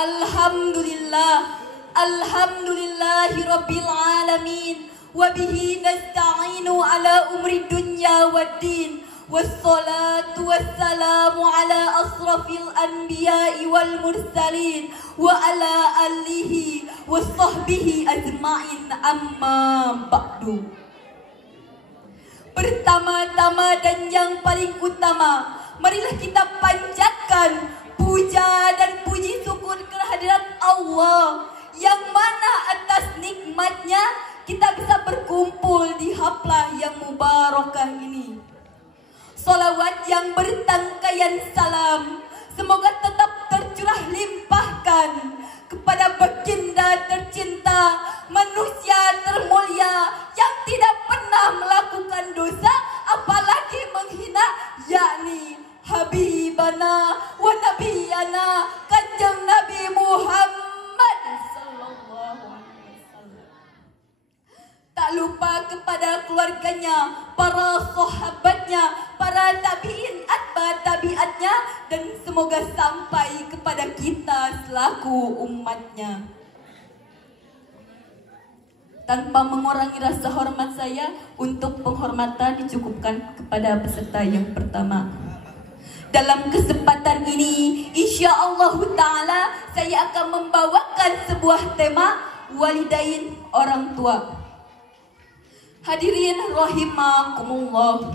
Alhamdulillah, alhamdulillahi rabbil alamin, wa bihi nasta'inu ala umri dunya waddin, wassalatu wassalamu ala asrafil anbiya'i wal mursalin, wa ala alihi wa sahbihi ajma'in, amma ba'du. Pertama-tama dan yang paling utama, marilah kita panjatkan puja dan puji syukur kehadirat Allah, yang mana atas nikmatnya kita bisa berkumpul di haflah yang mubarakah ini. Salawat yang bertangkaian salam semoga tetap tercurah limpahkan kepada baginda tercinta, manusia termulia yang tidak pernah melakukan dosa apalagi menghina, yakni Habibana wa Nabiyana Kanjeng Nabi Muhammad sallallahu alaihi wasallam. Tak lupa kepada keluarganya, para sahabatnya, para tabi'in, atba tabi'atnya, dan semoga sampai kepada kita selaku umatnya. Tanpa mengurangi rasa hormat saya, untuk penghormatan dicukupkan kepada peserta yang pertama. Dalam kesempatan ini, insya Allah Ta'ala, saya akan membawakan sebuah tema walidain, orang tua. Hadirin rahimakumullah,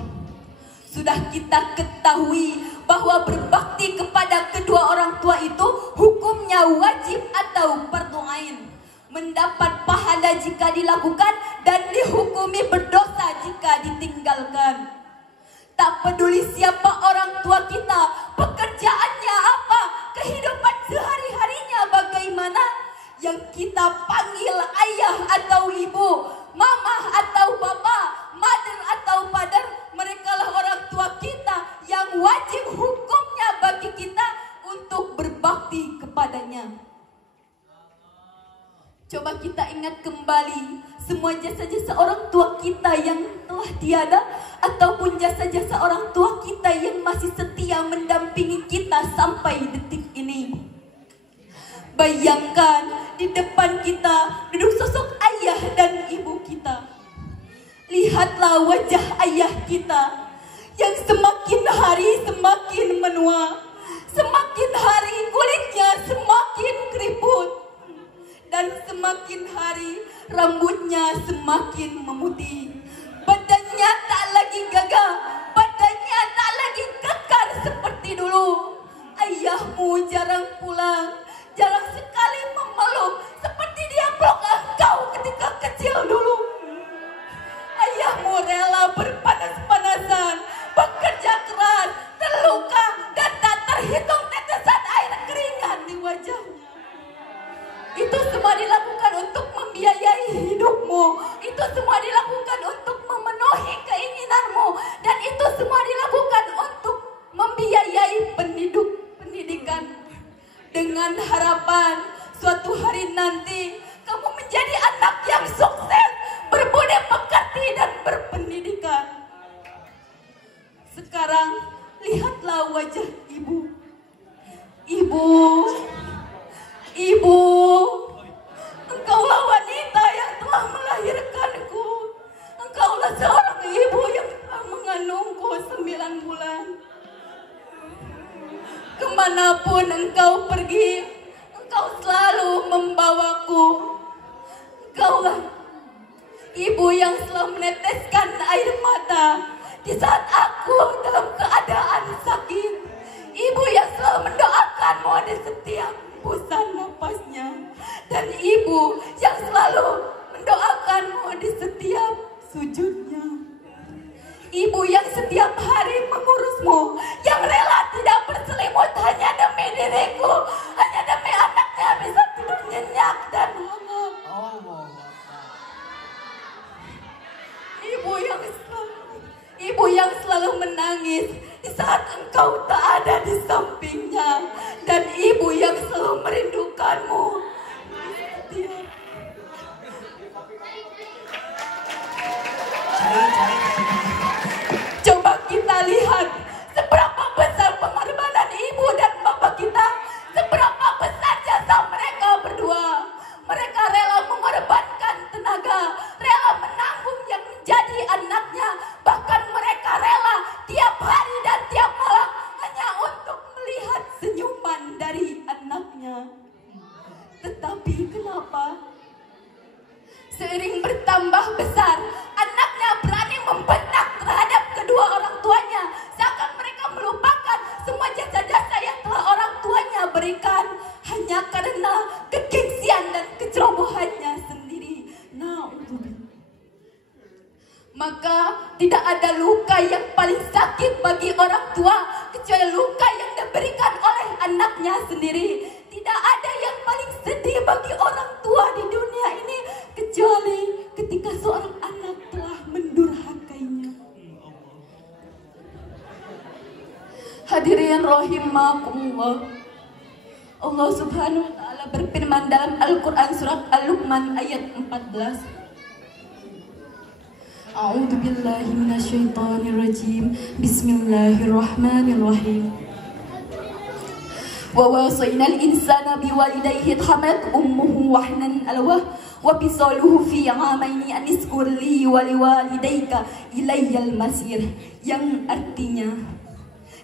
sudah kita ketahui bahwa berbakti kepada kedua orang tua itu hukumnya wajib atau fardu ain, mendapat pahala jika dilakukan dan dihukumi berdosa jika ditinggalkan. Tak peduli siapa orang tua kita, pekerjaannya apa, kehidupan sehari-harinya bagaimana, yang kita panggil ayah atau ibu, mama atau bapa, mother atau father, merekalah orang tua kita yang wajib hukumnya bagi kita untuk berbakti kepadanya. Coba kita ingat kembali semua jasa-jasa orang tua kita yang telah tiada, ataupun jasa-jasa orang tua kita yang masih setia mendampingi kita sampai detik ini. Bayangkan di depan kita duduk sosok ayah dan ibu kita. Lihatlah wajah ayah kita yang semakin hari semakin menua, semakin hari kulitnya semakin keriput, dan semakin hari rambutnya semakin memutih. Badannya tak lagi gagah, badannya tak lagi kekar seperti dulu. Ayahmu jarang pulang, jarang sekali memeluk seperti dia peluk engkau ketika kecil dulu. Ayahmu rela berpanas-panasan, bekerja keras, terluka, dan tak terhitung tetesan air keringat di wajahnya. Itu semua dilakukan untuk membiayai hidupmu. Itu semua dilakukan untuk memenuhi keinginanmu. Dan itu semua dilakukan untuk membiayai pendidikan. Dengan harapan suatu hari nanti kamu menjadi anak yang sukses, berbudi pekerti dan berpendidikan. Sekarang lihatlah wajah ibu. Ibu, engkaulah wanita yang telah melahirkanku. Engkaulah seorang ibu yang telah mengandungku 9 bulan. Kemanapun engkau pergi, engkau selalu membawaku. Engkaulah ibu yang selalu meneteskan air mata di saat aku dalam keadaan sakit. Ibu yang selalu mendoakanmu di setiap hembusan napasnya, dan ibu yang selalu mendoakanmu di setiap sujudnya. Ibu yang setiap hari mengurusmu, yang rela tidak berselimut hanya demi diriku, hanya demi anaknya bisa tidur nyenyak dan hangat. Ibu yang selalu menangis di saat engkau tak ada di sampingnya, dan ibu yang selalu merindukanmu. Coba kita lihat seberapa besar kecuali luka yang diberikan oleh anaknya sendiri. Tidak ada yang paling sedih bagi orang tua di dunia ini kecuali ketika seorang anak telah mendurhakainya. Hadirin rahimakumullah. Allah Subhanahu wa taala berfirman dalam Al-Qur'an surat Al-Luqman ayat 14. A'udzu billahi minasyaitonir rajim. Bismillahirrahmanirrahim. Wa wasaynal insana biwalidayhi hamalat ummuhu wahnan alwah wa bisaluhu fi 'amaini an iskur li wa liwalidayka ilayyal masir, yang artinya,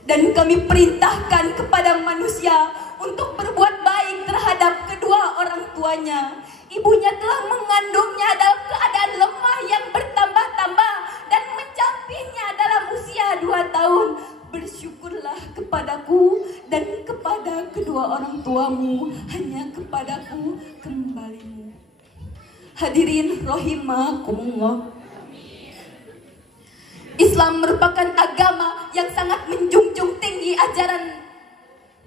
dan kami perintahkan kepada manusia untuk berbuat baik terhadap kedua orang tuanya. Ibunya telah mengandungnya dalam keadaan lemah yang bertambah-tambah dan mencampingnya dalam usia 2 tahun. Bersyukurlah kepadaku dan kepada kedua orang tuamu, hanya kepadaku kembalimu. Hadirin rahimakumullah. Islam merupakan agama yang sangat menjunjung tinggi ajaran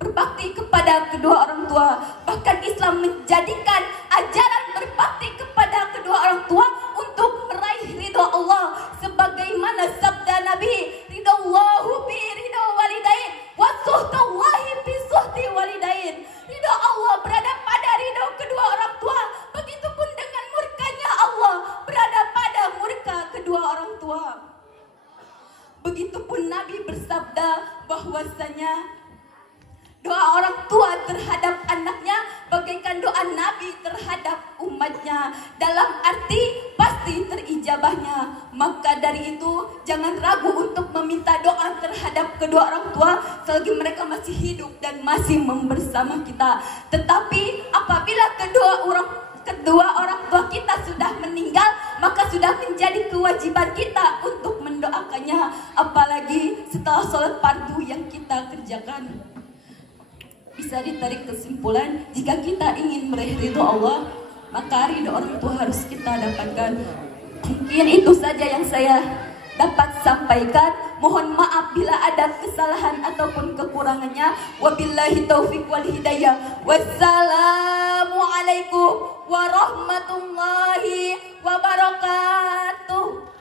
berbakti kepada kedua orang tua. Bahkan Islam menjadikan ajaran berbakti kepada kedua orang tua untuk meraih ridho Allah, sebagaimana sabda Nabi, ridallahu bi ridho walidain wa suhtallahi bi suhti walidain. Ridho Allah berada pada ridho kedua orang tua, begitupun dengan murkanya Allah berada pada murka kedua orang tua. Begitupun Nabi bersabda bahwasanya doa orang tua terhadap anaknya bagaikan doa Nabi terhadap umatnya, dalam arti pasti terijabahnya. Maka dari itu jangan ragu untuk meminta doa terhadap kedua orang tua selagi mereka masih hidup dan masih bersama kita. Tetapi apabila kedua orang tua kita sudah meninggal, maka sudah menjadi kewajiban kita untuk mendoakannya, apalagi setelah sholat fardu yang kita kerjakan. Bisa ditarik kesimpulan, jika kita ingin meraih ridho Allah, maka ridho orang tua harus kita dapatkan. Mungkin itu saja yang saya dapat sampaikan. Mohon maaf bila ada kesalahan ataupun kekurangannya. Wabillahi taufiq wal hidayah. Wassalamualaikum warahmatullahi wabarakatuh.